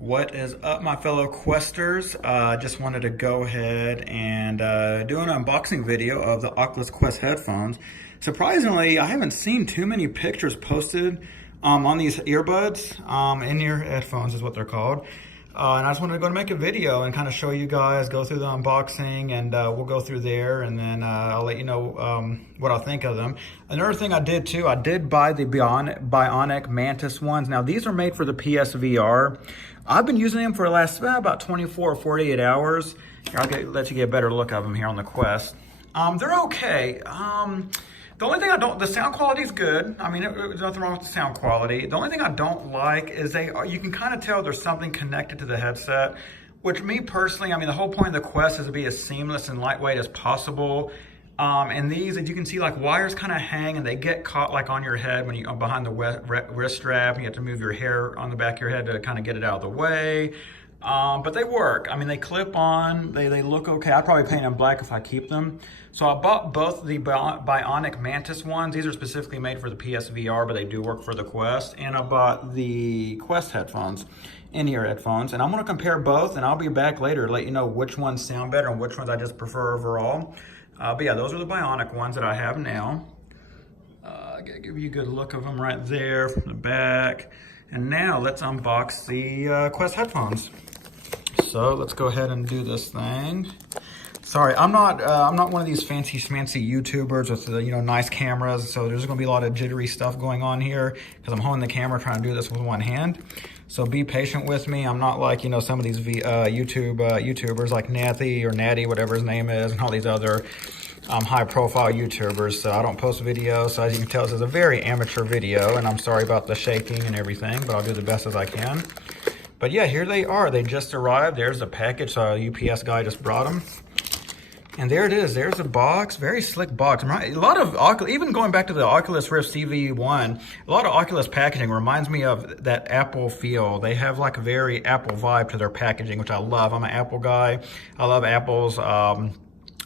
What is up, my fellow Questers? Just wanted to go ahead and do an unboxing video of the Oculus Quest headphones. Surprisingly, I haven't seen too many pictures posted on these earbuds. In-ear headphones is what they're called. And I just wanted to go and make a video and kind of show you guys, go through the unboxing, and we'll go through there, and then I'll let you know what I think of them. Another thing I did too, I did buy the Bionic Mantis ones. Now these are made for the PSVR. I've been using them for the last about 24 or 48 hours. Here, I'll let you get a better look of them here on the Quest. They're okay. The only thing the sound quality is good. I mean, there's nothing wrong with the sound quality. The only thing I don't like is you can kind of tell there's something connected to the headset, which me personally, I mean, the whole point of the Quest is to be as seamless and lightweight as possible. And these, as you can see, like wires kind of hang and they get caught like on your head when you behind the wrist strap, and you have to move your hair on the back of your head to kind of get it out of the way. But they work. I mean, they clip on, they look okay. I'd probably paint them black if I keep them. So I bought both the Bionic Mantis ones. These are specifically made for the PSVR, but they do work for the Quest. And I bought the Quest headphones, in-ear headphones. And I'm gonna compare both, and I'll be back later to let you know which ones sound better and which ones I just prefer overall. But yeah, those are the Bionic ones that I have now. I'll give you a good look of them right there from the back. And now let's unbox the Quest headphones. So let's go ahead and do this thing. Sorry, I'm not one of these fancy schmancy YouTubers with nice cameras. So there's gonna be a lot of jittery stuff going on here because I'm holding the camera trying to do this with one hand. So be patient with me. I'm not like some of these YouTubers like Natty, whatever his name is, and all these other high profile YouTubers. So I don't post videos. So as you can tell, this is a very amateur video, and I'm sorry about the shaking and everything, but I'll do the best as I can. But yeah, here they are. They just arrived. There's the package. So a UPS guy just brought them. And there it is. There's a box. Very slick box. A lot of even going back to the Oculus Rift CV1, a lot of Oculus packaging reminds me of that Apple feel. They have like a very Apple vibe to their packaging, which I love. I'm an Apple guy. I love Apple's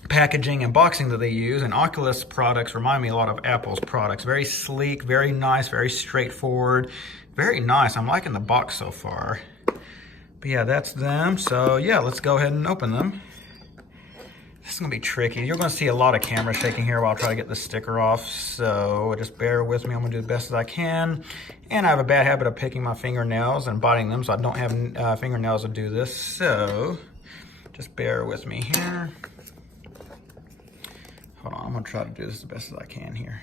packaging and boxing that they use, and Oculus products remind me a lot of Apple's products. Very sleek, very nice, very straightforward. Very nice. I'm liking the box so far. But yeah, that's them. So yeah, let's go ahead and open them. This is gonna be tricky. You're gonna see a lot of camera shaking here while I try to get the sticker off. So just bear with me. I'm gonna do the best as I can. And I have a bad habit of picking my fingernails and biting them, so I don't have fingernails to do this. So just bear with me here. Hold on, I'm gonna try to do this the best as I can here.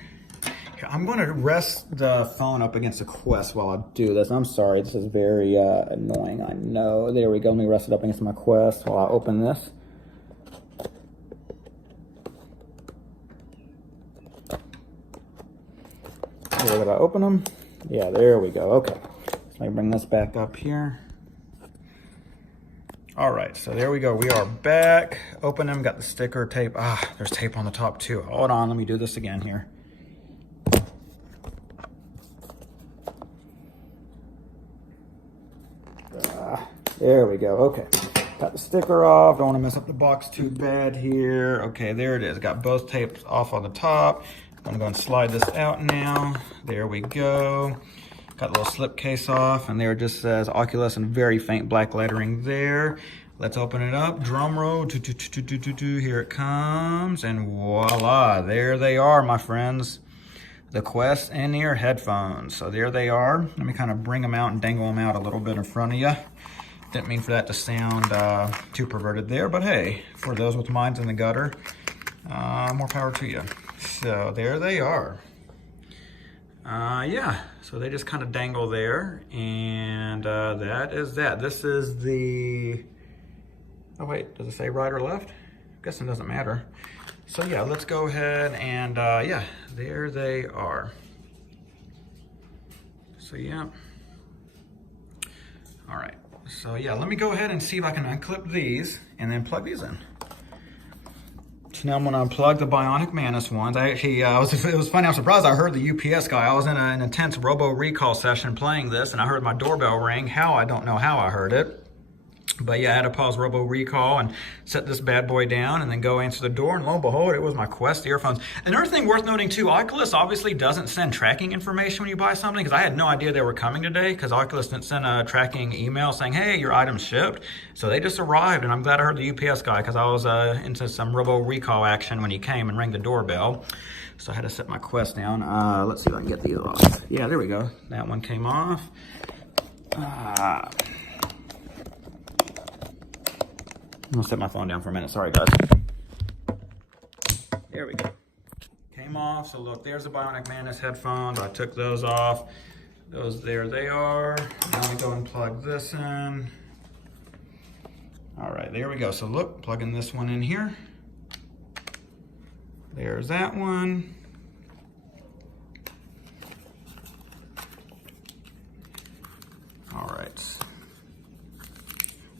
I'm gonna rest the phone up against the Quest while I do this. I'm sorry, this is very annoying, I know. There we go, let me rest it up against my Quest while I open this. Did I open them? Yeah, there we go, okay. So let me bring this back up here. All right, so there we go. We are back. Open them, got the sticker tape. There's tape on the top too. Hold on, let me do this again here. There we go, okay. Got the sticker off. Don't want to mess up the box too bad here. Okay, there it is. Got both tapes off on the top. I'm gonna go and slide this out now. There we go. Got a little slip case off, and there it just says Oculus in very faint black lettering there. Let's open it up. Drum roll. Here it comes, and voila, there they are, my friends. The Quest in-ear headphones. So there they are. Let me kind of bring them out and dangle them out a little bit in front of you. Didn't mean for that to sound too perverted there, but hey, for those with minds in the gutter, more power to you. So there they are. Yeah, so they just kind of dangle there, and that is that. This is the, oh wait, does it say right or left? I guess it doesn't matter. So yeah, let's go ahead and yeah, there they are. So yeah. All right, so yeah, let me go ahead and see if I can unclip these and then plug these in. So now I'm gonna unplug the Bionic Mantis ones. It was funny, I'm surprised I heard the UPS guy. I was in an intense robo recall session playing this, and I heard my doorbell ring. I don't know how I heard it. But yeah, I had to pause Robo Recall and set this bad boy down and then go answer the door, and lo and behold, it was my Quest earphones. Another thing worth noting too, Oculus obviously doesn't send tracking information when you buy something, because I had no idea they were coming today, because Oculus didn't send a tracking email saying, hey, your item's shipped. So they just arrived, and I'm glad I heard the UPS guy, because I was into some Robo Recall action when he came and rang the doorbell. So I had to set my Quest down. Let's see if I can get these off. Yeah, there we go. That one came off. I'm gonna set my phone down for a minute. Sorry, guys. There we go. Came off. So look, there's the Bionic Mantis headphones. I took those off. Those, there they are. Now we go and plug this in. All right, there we go. So look, plugging this one in here. There's that one. All right.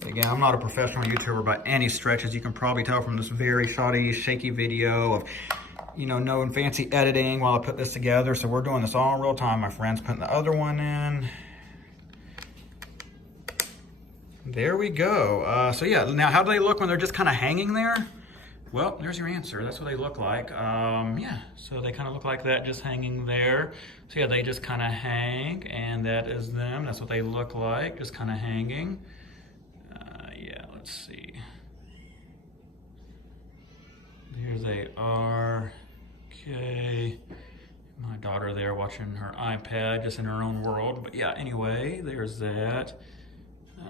Again, I'm not a professional YouTuber by any stretch, as you can probably tell from this very shoddy, shaky video of, you know, no fancy editing while I put this together. So we're doing this all in real time, my friends. Putting the other one in. There we go. So yeah, now how do they look when they're just kind of hanging there? Well, there's your answer. That's what they look like. Yeah, so they kind of look like that, just hanging there. So yeah, they just kind of hang, and that is them. That's what they look like, just kind of hanging. Yeah, let's see. Here they are. Okay. My daughter there watching her iPad, just in her own world. But yeah, anyway, there's that.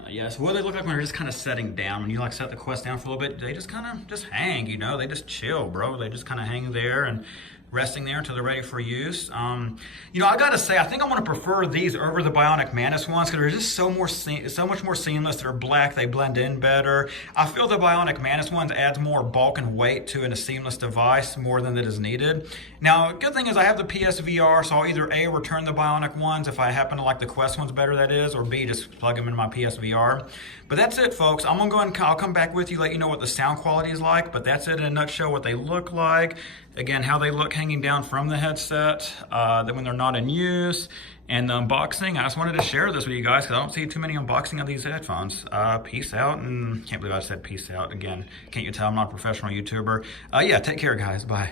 Yeah, so what do they look like when they're just kind of setting down? When you like set the Quest down for a little bit, they just kind of just hang, you know? They just chill, bro. They just kind of hang there and resting there until they're ready for use. You know, I gotta say, I think I'm gonna prefer these over the Bionic Mantis ones, because they're just so much more seamless. They're black, they blend in better. I feel the Bionic Mantis ones adds more bulk and weight to a seamless device more than that is needed. Now, good thing is I have the PSVR, so I'll either A, return the Bionic ones if I happen to like the Quest ones better, that is, or B, just plug them into my PSVR. But that's it, folks. I'm gonna go ahead and I'll come back with you, let you know what the sound quality is like, but that's it in a nutshell, what they look like. Again, how they look hanging down from the headset, then when they're not in use, and the unboxing. I just wanted to share this with you guys because I don't see too many unboxing of these headphones. Peace out, and can't believe I said peace out again. Can't you tell I'm not a professional YouTuber? Yeah, take care, guys. Bye.